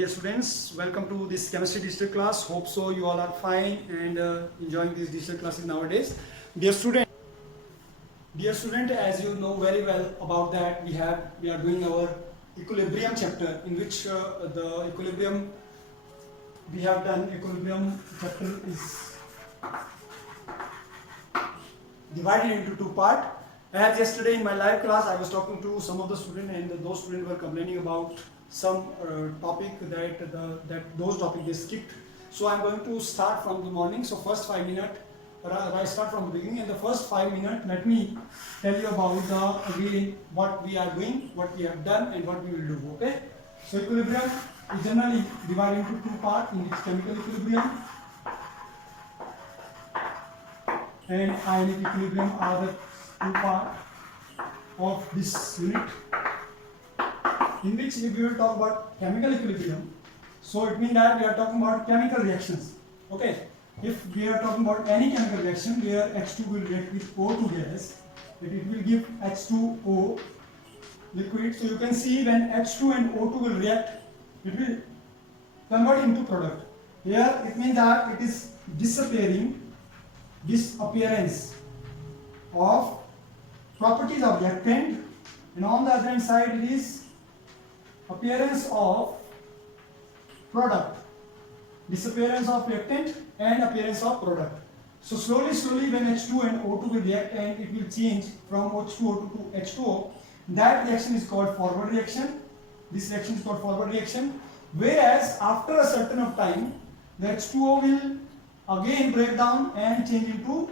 dear students, welcome to this chemistry digital class. Hope so you all are fine and enjoying these digital classes nowadays. Dear student, as you know very well about that, we are doing our equilibrium chapter, in which the equilibrium we have done. Equilibrium chapter is divided into two parts. As yesterday in my live class, I was talking to some of the students, and those students were complaining about some topic that those topics they skipped. So I'm going to start from the morning. So first 5 minutes, I start from the beginning, and the first 5 minutes, let me tell you about what we are doing, what we have done, and what we will do. Okay. So equilibrium is generally divided into two parts, in which chemical equilibrium and ionic equilibrium are the two parts of this unit. In which, if we will talk about chemical equilibrium, so it means that we are talking about chemical reactions. Okay. If we are talking about any chemical reaction where H2 will react with O2 gas, that it will give H2O liquid. So you can see when H2 and O2 will react, it will convert into product. Here it means that it is disappearance of properties of reactant, and on the other hand side it is appearance of product, disappearance of reactant and appearance of product. So slowly when H2 and O2 will react and it will change from H2O2 to H2O, that reaction is called forward reaction. This reaction is called forward reaction. Whereas after a certain of time, the H2O will again break down and change into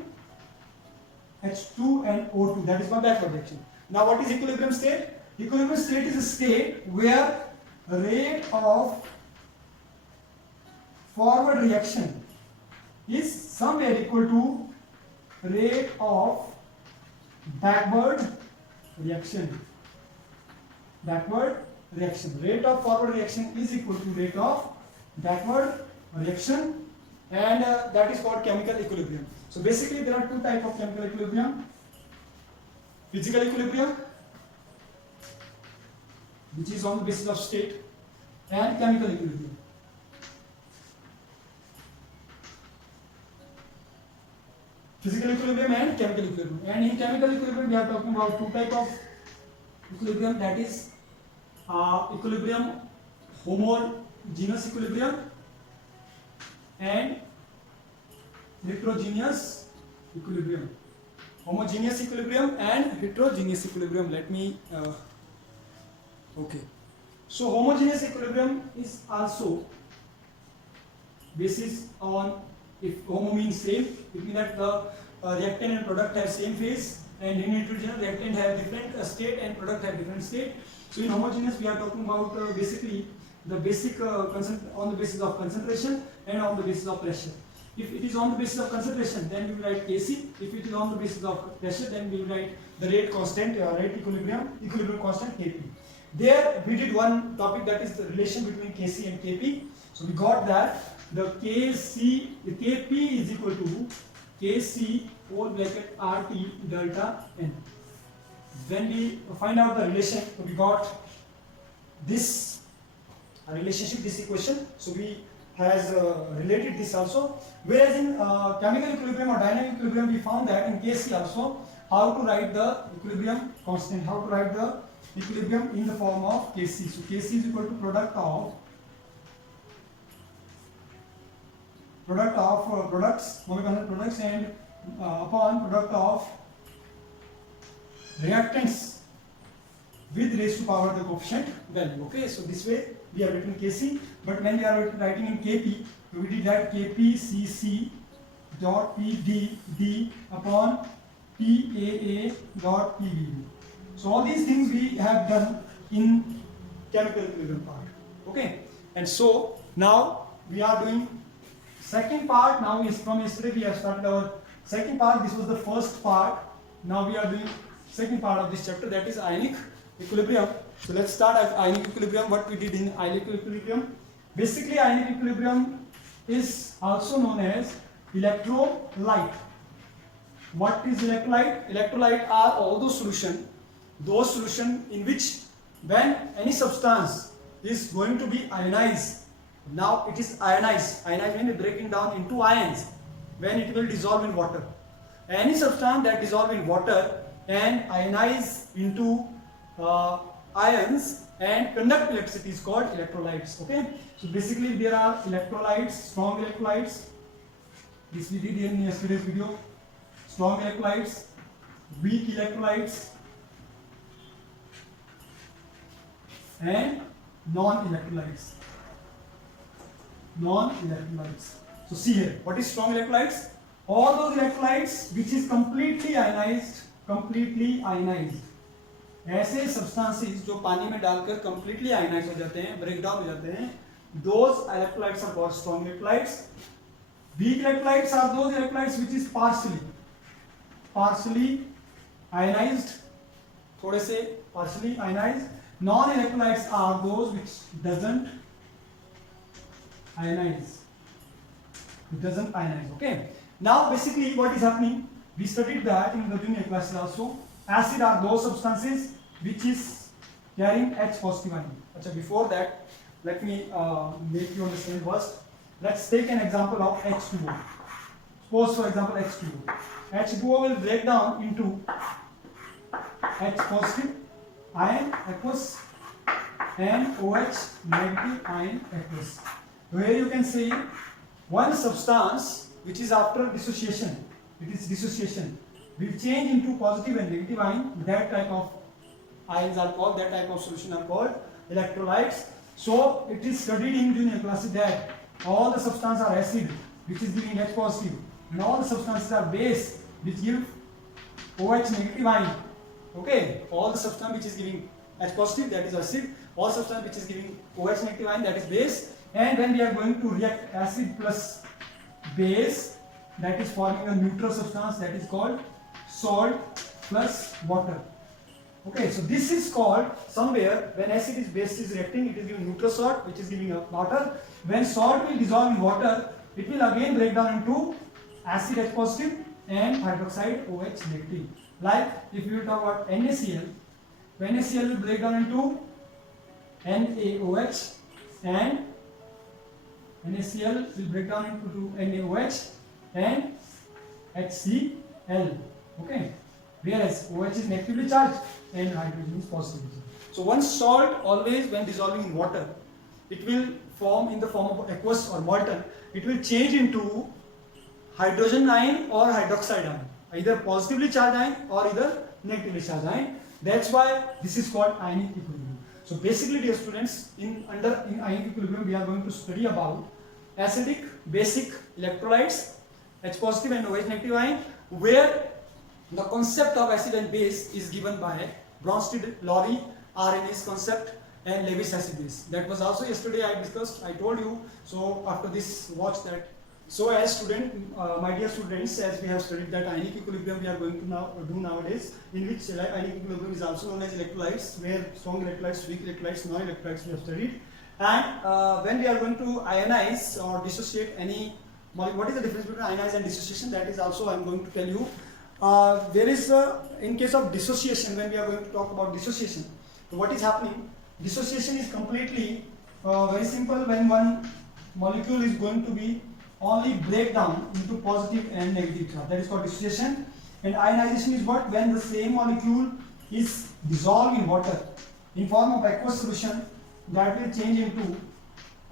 H2 and O2. That is called backward reaction. Now what is equilibrium state? Equilibrium state is a state where rate of forward reaction is somewhere equal to rate of backward reaction. Rate of forward reaction is equal to rate of backward reaction, and that is called chemical equilibrium. So basically there are two types of chemical equilibrium: physical equilibrium, which is on the basis of state, and chemical equilibrium. Physical equilibrium and chemical equilibrium. And in chemical equilibrium we are talking about two types of equilibrium, that is equilibrium, homogeneous equilibrium and heterogeneous equilibrium. Homogeneous equilibrium and heterogeneous equilibrium. Let me okay. So homogeneous equilibrium is also basis on, if homo means same, it means that the reactant and product have same phase, and in heterogeneous reactant have different state and product have different state. So in homogeneous we are talking about basically the basic on the basis of concentration and on the basis of pressure. If it is on the basis of concentration, then we will write Kc. If it is on the basis of pressure, then we will write the rate constant, rate equilibrium constant Kp. There we did one topic, that is the relation between Kc and Kp. So we got that the Kp is equal to Kc whole bracket RT delta N. When we find out the relation, we got this relationship, this equation. So we has related this also. Whereas in chemical equilibrium or dynamic equilibrium, we found that in Kc also how to write the equilibrium constant, how to write the equilibrium in the form of Kc. So Kc is equal to product of products, molecular products, and upon product of reactants with raised to power the coefficient value. Okay, so this way we have written Kc, but when we are writing in Kp, we did that Kpcc dot Pdd upon Paa dot Pbb. So all these things we have done in chemical equilibrium part. Okay, and so now we are doing second part. Now is from yesterday we have started our second part. This was the first part. Now we are doing second part of this chapter, that is ionic equilibrium. So let's start at ionic equilibrium. What we did in ionic equilibrium. Basically ionic equilibrium is also known as electrolyte. What is electrolyte? Electrolyte are all those solution in which when any substance is going to be ionized. Now it is ionized. Ionized means breaking down into ions when it will dissolve in water. Any substance that dissolve in water and ionize into ions and conduct electricity is called electrolytes. Okay, so basically there are electrolytes, strong electrolytes. This we did in yesterday's video. Strong electrolytes, weak electrolytes, and non-electrolytes. Non-electrolytes. So see here, what is strong electrolytes? All those electrolytes which is completely ionized. ऐसे substances जो पानी में डालकर completely ionized हो जाते हैं, break down हो जाते हैं, those electrolytes are called strong electrolytes. Weak electrolytes are those electrolytes which is partially ionized, थोड़े से partially ionized. Non-electrolytes are those which doesn't ionize. Okay. Now basically what is happening? We studied that in the junior classes also. Acid are those substances which is carrying H positive ion. Achha, before that, let me make you understand first. Let's take an example of H2O. Suppose for example H2O. H2O will break down into H positive ion aqueous and OH negative ion aqueous. Where you can see one substance which is after dissociation, will change into positive and negative ion. That type of ions are called, that type of solution are called electrolytes. So it is studied in junior classes that all the substances are acid which is giving H positive, and all the substances are base which give OH negative ion. Okay, all the substance which is giving H positive, that is acid. All substance which is giving OH negative ion, that is base. And when we are going to react acid plus base, that is forming a neutral substance, that is called salt plus water. Okay, so this is called somewhere when acid is base is reacting, it is giving neutral salt which is giving water. When salt will dissolve in water, it will again break down into acid H positive and hydroxide OH negative. Like if you talk about NaCl, when NaCl will break down into NaOH and NaCl will break down into NaOH and HCl. Okay, whereas OH is negatively charged and hydrogen is positively charged. So one salt always when dissolving in water, it will form in the form of aqueous or molten. It will change into hydrogen ion or hydroxide ion, either positively charged ion or either negatively charged ion. That's why this is called ionic equilibrium. So basically, dear students, in ionic equilibrium, we are going to study about acidic, basic electrolytes, H positive and OH negative ion, where the concept of acid and base is given by Bronsted-Lowry, RNA's concept, and Lewis acid base. That was also yesterday I discussed, I told you. So after this, watch that. So as student, my dear students, as we have studied that ionic equilibrium we are going to now do nowadays, in which ionic equilibrium is also known as electrolytes, where strong electrolytes, weak electrolytes, non-electrolytes we have studied. And when we are going to ionize or dissociate any molecule, what is the difference between ionize and dissociation? That is also I am going to tell you. There is in case of dissociation, when we are going to talk about dissociation, so what is happening? Dissociation is completely very simple. When one molecule is going to be only break down into positive and negative charge, that is called dissociation. And ionization is what? When the same molecule is dissolved in water in form of aqueous solution, that will change into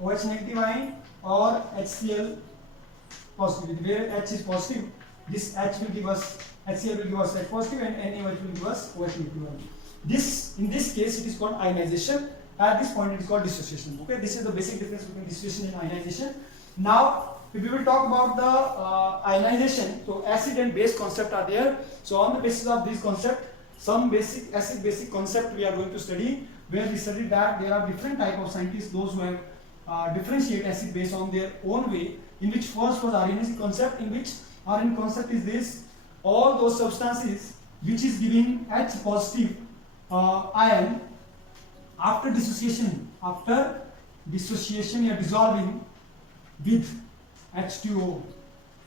OH negative ion or HCl positive. Where H is positive, this H will give us, HCl will give us H positive and NaOH will give us OH negative ion. In this case it is called ionization. At this point it is called dissociation. Okay, this is the basic difference between dissociation and ionization. Now if we will talk about the ionization, so acid and base concept are there. So on the basis of this concept, some basic acid basic concept we are going to study, where we studied that there are different type of scientists, those who have differentiate acid base on their own way, in which first was RNA concept, in which RNA concept is this: all those substances which is giving H positive ion after dissociation you are dissolving with H2O.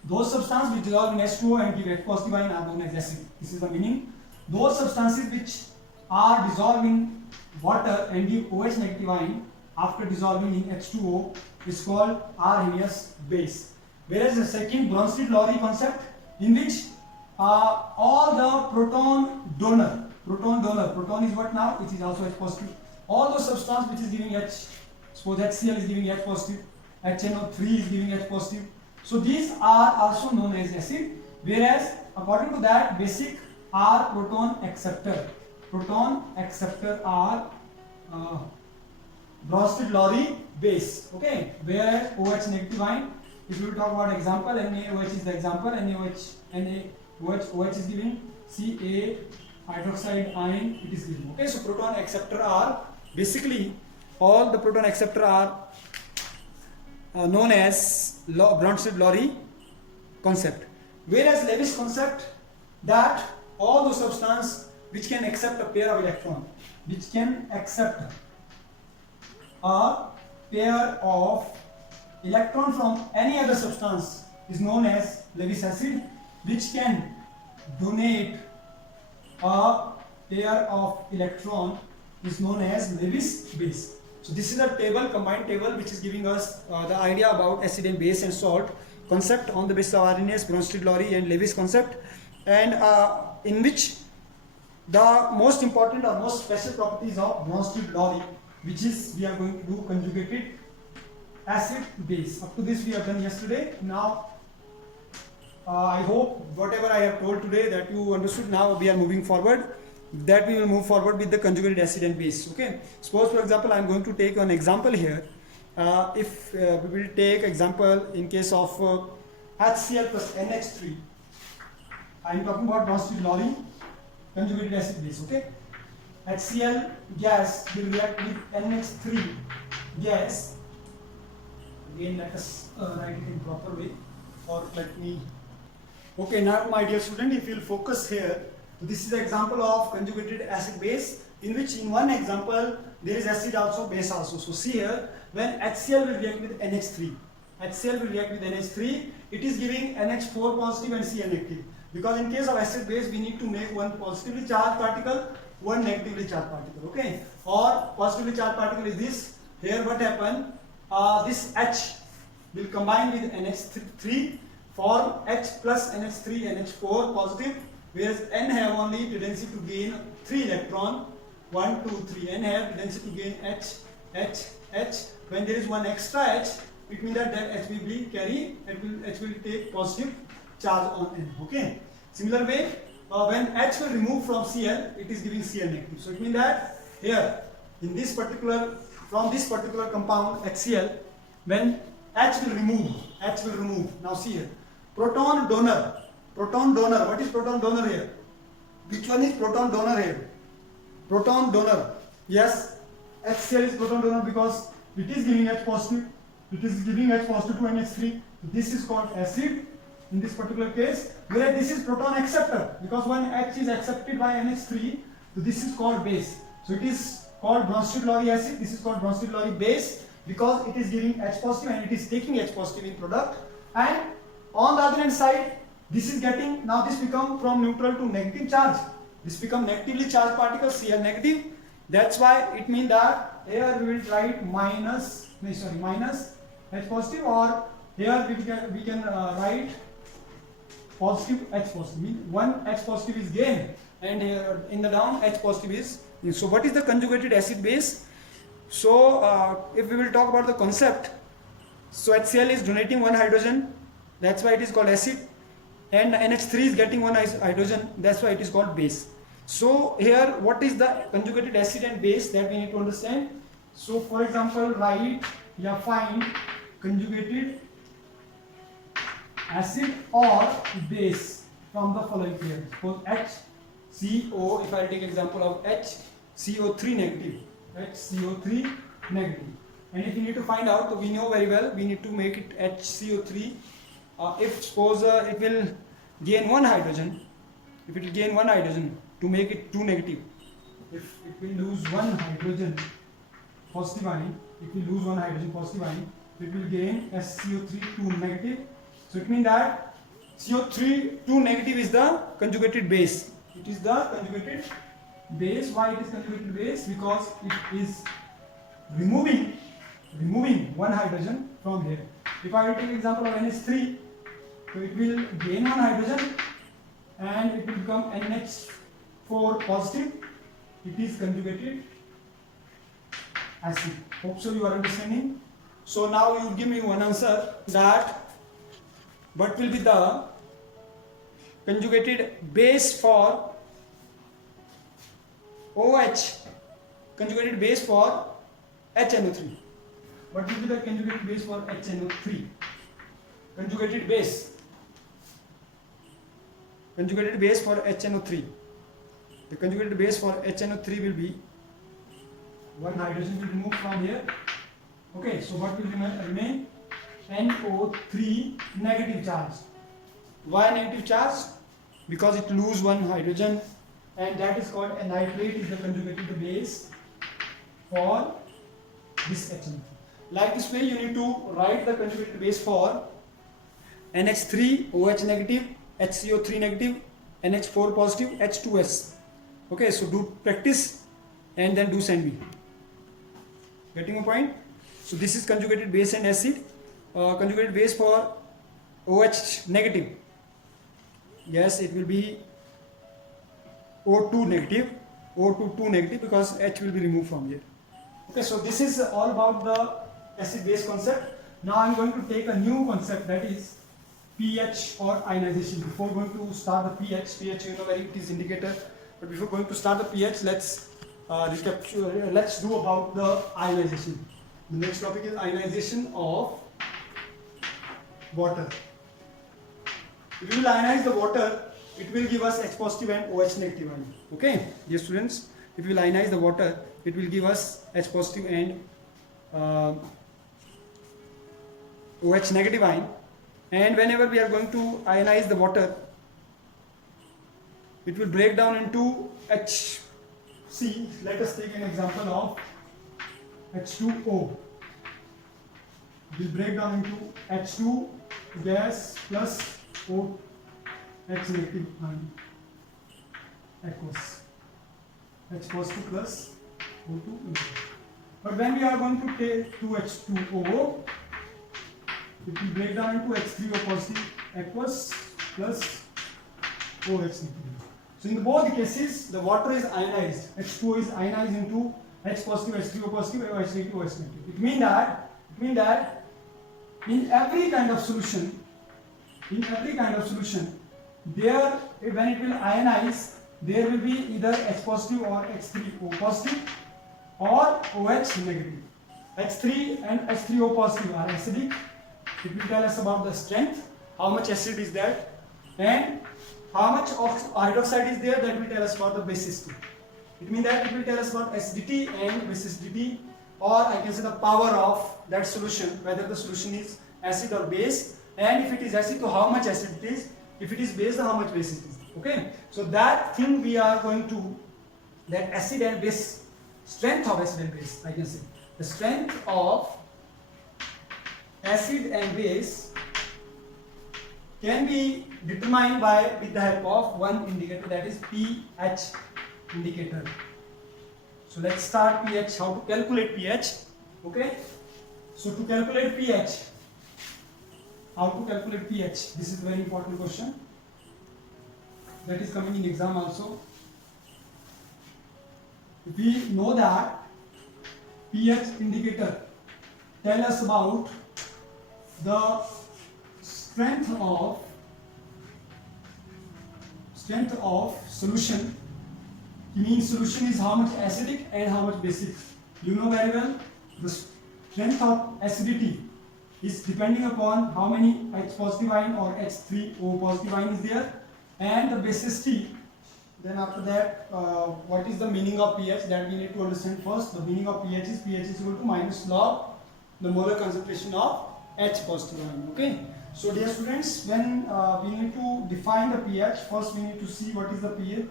Those substances which dissolve in H2O and give H positive ion are known as acid. This is the meaning. Those substances which are dissolved in water and give OH negative ion after dissolving in H2O is called Arrhenius base. Whereas the second Bronsted-Lowry concept, in which all the proton proton is what now? It is also H positive. All those substance which is giving H, suppose HCl is giving H positive, HNO3 is giving H positive. So these are also known as acid. Whereas according to that, basic are proton acceptor. Proton acceptor are Bronsted-Lowry base. Okay, whereas OH negative ion, if we talk about example, NaOH is the example. NaOH is giving Ca hydroxide ion, it is given. Okay, so proton acceptor are basically all the proton acceptor are known as Bronsted-Lowry concept. Whereas Lewis concept, that all those substances which can accept a pair of electron, which can accept a pair of electron from any other substance is known as Lewis acid, which can donate a pair of electron is known as Lewis base. So this is a table, combined table, which is giving us the idea about acid and base and salt concept on the basis of Arrhenius, Bronsted-Lowry and Lewis concept, and in which the most important or most special properties of Bronsted-Lowry, which is we are going to do conjugated acid base. Up to this we have done yesterday. Now I hope whatever I have told today that you understood. Now we are moving forward, that we will move forward with the conjugated acid and base. Okay, suppose for example I am going to take an example here. If we will take example in case of HCl plus NH3, I am talking about Bronsted-Lowry conjugated acid base. Okay, HCl gas will react with NH3 gas. Again, let us write it in proper way, or let me. Okay, now my dear student, if you will focus here, this is the example of conjugated acid base, in which in one example there is acid also, base also. So see here, when HCl will react with NH3, HCl will react with NH3, it is giving NH4 positive and Cl negative. Because in case of acid base, we need to make one positively charged particle, one negatively charged particle. Okay, or positively charged particle is this. Here what happened? This H will combine with NH3, form H plus NH3, NH4 positive, whereas N have only tendency to gain 3 electron, 1, 2, 3. N have tendency to gain H, H, H. When there is one extra H, it means that H will be carry, H will take positive charge on N. Okay. Similar way, when H will remove from Cl, it is giving Cl negative. So it means that here in this particular, from this particular compound HCl, when H will remove. Now see here, proton donor. What is proton donor here? Which one is proton donor here? Proton donor. Yes, HCl is proton donor because it is giving H positive. It is giving H positive to NH3. This is called acid in this particular case. Whereas this is proton acceptor, because when H is accepted by NH3, so this is called base. So it is called Bronsted-Lowry acid. This is called Bronsted-Lowry base because it is giving H positive and it is taking H positive in product. And on the other hand side, this is getting, now this become from neutral to negative charge. This become negatively charged particle, Cl negative. That's why it means that here we will write minus H positive, or here we can write positive H positive. Means one H positive is gained, and here in the down H positive is. So what is the conjugated acid base? So if we will talk about the concept, so HCl is donating one hydrogen, that's why it is called acid, and NH3 is getting one hydrogen, that's why it is called base. So here what is the conjugated acid and base that we need to understand. So for example, write, find conjugated acid or base from the following pair. Suppose HCO, if I take example of HCO3 negative, HCO3 negative. And if you need to find out, we know very well, we need to make it HCO3. If suppose it will gain one hydrogen, if it will gain one hydrogen to make it 2 negative, if it will lose one hydrogen positive ion, it will lose one hydrogen positive ion, it will gain SCO3 2 negative. So it means that CO3 2 negative is the conjugated base. It is the conjugated base. Why it is conjugated base? Because it is removing removing one hydrogen from here. If I will take example of NH3, so it will gain one hydrogen and it will become NH4 positive. It is conjugated acid. Hope so you are understanding. So now you give me one answer that what will be the conjugated base for OH, conjugated base for HNO3. What will be the conjugated base for HNO3? Conjugated base. Conjugated base for HNO3. The conjugated base for HNO3 will be one hydrogen will remove from here. Okay, so what will remain? NO3 negative charge. Why negative charge? Because it lose one hydrogen, and that is called a nitrate is the conjugated base for this HNO3. Like this way you need to write the conjugated base for NH3 OH negative, HCO3 negative, NH4 positive, H2S. Okay, so do practice and then do send me. Getting a point? So this is conjugated base and acid. Conjugated base for OH negative. Yes, it will be O2 negative, O2 2 negative, because H will be removed from here. Okay, so this is all about the acid base concept. Now I am going to take a new concept, that is pH or ionization. Before going to start the pH you know it is indicator. But before going to start the pH, let's do about the ionization. The next topic is ionization of water. If we will ionize the water, it will give us H positive and OH negative ion. Okay, dear students, if we will ionize the water, it will give us H positive and OH negative ion. And whenever we are going to ionize the water, it will break down into HC. Let us take an example of H2O. It will break down into H2 gas plus O H negative ion aqueous. H positive plus O2 negative. But when we are going to take 2H2O, it will break down into H3O positive aqueous plus OH negative. So in both cases, the water is ionized. H2O is ionized into H positive, H3O positive, OH negative, OH negative. It means that in every kind of solution, there when it will ionize, there will be either H positive or H3O positive or OH negative. H3 and H3O positive are acidic. It will tell us about the strength, how much acid is there, and how much hydroxide is there. That will tell us about the basicity. It means that it will tell us about acidity and basicity, or I can say the power of that solution, whether the solution is acid or base, and if it is acid, so how much acid it is, if it is base, then how much base it is. Okay, so that thing we are going to, that acid and base, strength of acid and base, I can say the strength of acid and base can be determined with the help of one indicator, that is pH indicator. So let's start pH, how to calculate pH. Okay, so to calculate pH, how to calculate pH, this is a very important question that is coming in exam also. We know that pH indicator tell us about the strength of solution. It means solution is how much acidic and how much basic. You know very well the strength of acidity is depending upon how many H positive ion or H3O positive ion is there, and the basicity. Then after that, what is the meaning of pH, that we need to understand first. The meaning of pH is equal to minus log the molar concentration of H positive ion. Okay, so dear students, when we need to define the pH, first we need to see what is the pH.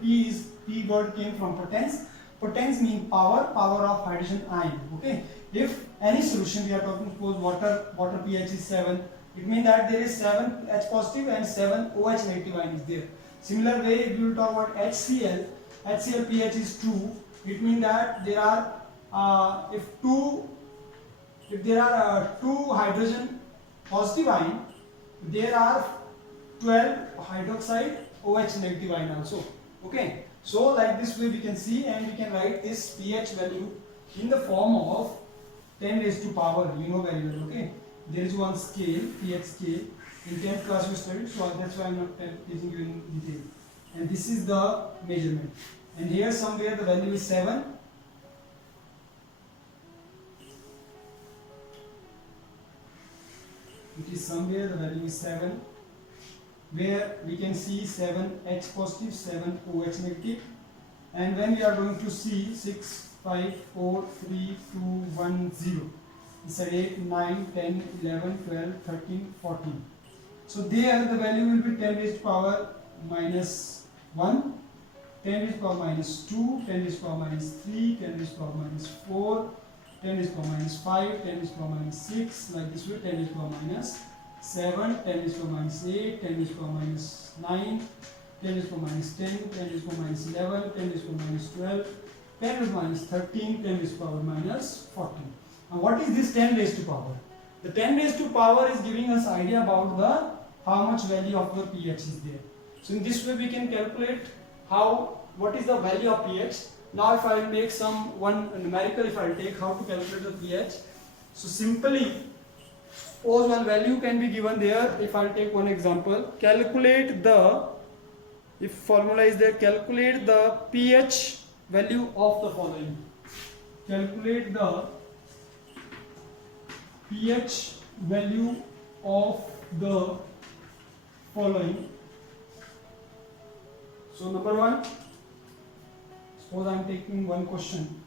P word came from potence. Potence means power of hydrogen ion. Okay, if any solution, we are talking, suppose water pH is 7, it means that there is 7 H positive and 7 OH negative ion is there. Similar way, if you will talk about HCl pH is 2, it means that there are if 2 if there are 2 hydrogen positive ion, there are 12 hydroxide OH negative ion also. Okay, so like this way we can see, and we can write this pH value in the form of 10 raised to power, you know very well. Okay, there is one scale, pH scale. In 10th class you studied, so that's why I'm not teaching you in detail. And this is the measurement. And here somewhere the value is 7. It is somewhere the value is 7, where we can see 7 H positive, 7 OH negative. And when we are going to see 6, 5, 4, 3, 2, 1, 0. Inside 8, 9, 10, 11, 12, 13, 14. So there the value will be 10 raised to power minus 1, 10 raised to power minus 2, 10 raised to power minus 3, 10 raised to power minus 4, 10 raised to power minus 5, 10 raised to power minus 6, like this way, 10 raised to power minus 7, 10 raised to power minus 8, 10 raised to power minus 9, 10 raised to power minus 10, 10 raised to power minus 11, 10 raised to power minus 12, 10 raised to power minus 13, 10 raised to power minus 14. Now what is this 10 raised to power? The 10 raised to power is giving us idea about the how much value of the pH is there. So in this way we can calculate what is the value of pH. Now if I make one numerical, if I take how to calculate the pH. So simply suppose one value can be given there. If I take one example, calculate the, if formula is there, calculate the pH value of the following. Calculate the pH value of the following. So number 1, suppose I am taking one question.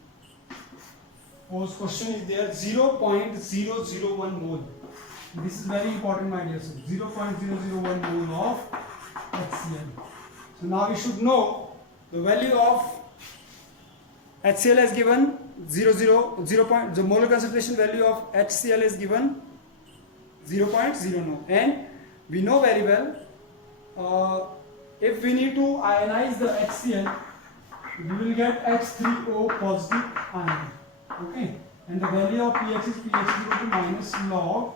Suppose question is there 0.001 mole. This is very important, my dear sir. 0.001 mole of HCl. So now we should know the value of HCl is given 0.0, the molar concentration value of HCl is given 0.09, and we know very well if we need to ionize the HCl, we will get H3O positive ion. Okay, and the value of pH is pH equal to minus log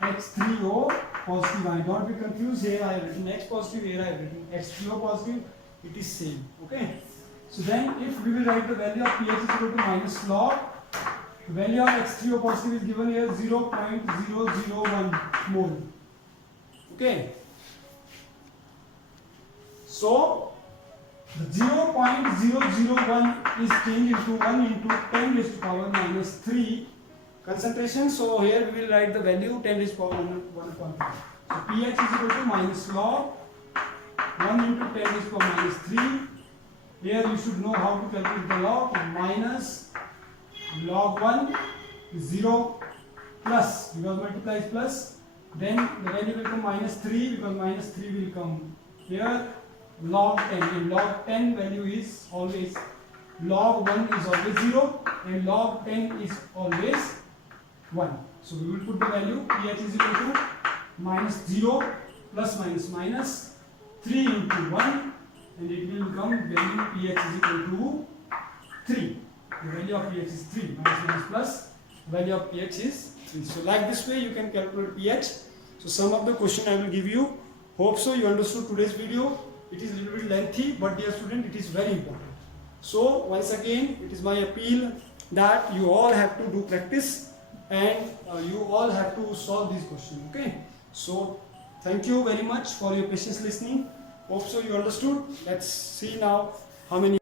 H3O positive ion. Don't be confused, here I have written H positive, here I have written H3O positive, it is same. Okay, so then if we will write the value of pH is equal to minus log, the value of H3O positive is given here 0.001 mole. Okay, so the 0.001 is changed into 1 into 10 raised to power minus 3 concentration. So here we will write the value 10 raised to power 1.5. So pH is equal to minus log 1 into 10 raised to power minus 3. Here you should know how to calculate the log. Minus log 1 is 0 plus, because multiply is plus. Then the value will come minus 3, because minus 3 will come here. Log 10, and log 10 value is always, log 1 is always 0 and log 10 is always 1. So we will put the value pH is equal to minus 0 plus minus minus 3 into 1, and it will become value pH is equal to 3. The value of pH is 3, minus minus plus, value of pH is 3. So like this way you can calculate pH. So some of the question I will give you. Hope so you understood today's video. It is a little bit lengthy, but dear student, it is very important. So once again, it is my appeal that you all have to do practice, and you all have to solve these questions. Okay, so thank you very much for your patience listening. Hope so you understood. Let's see now how many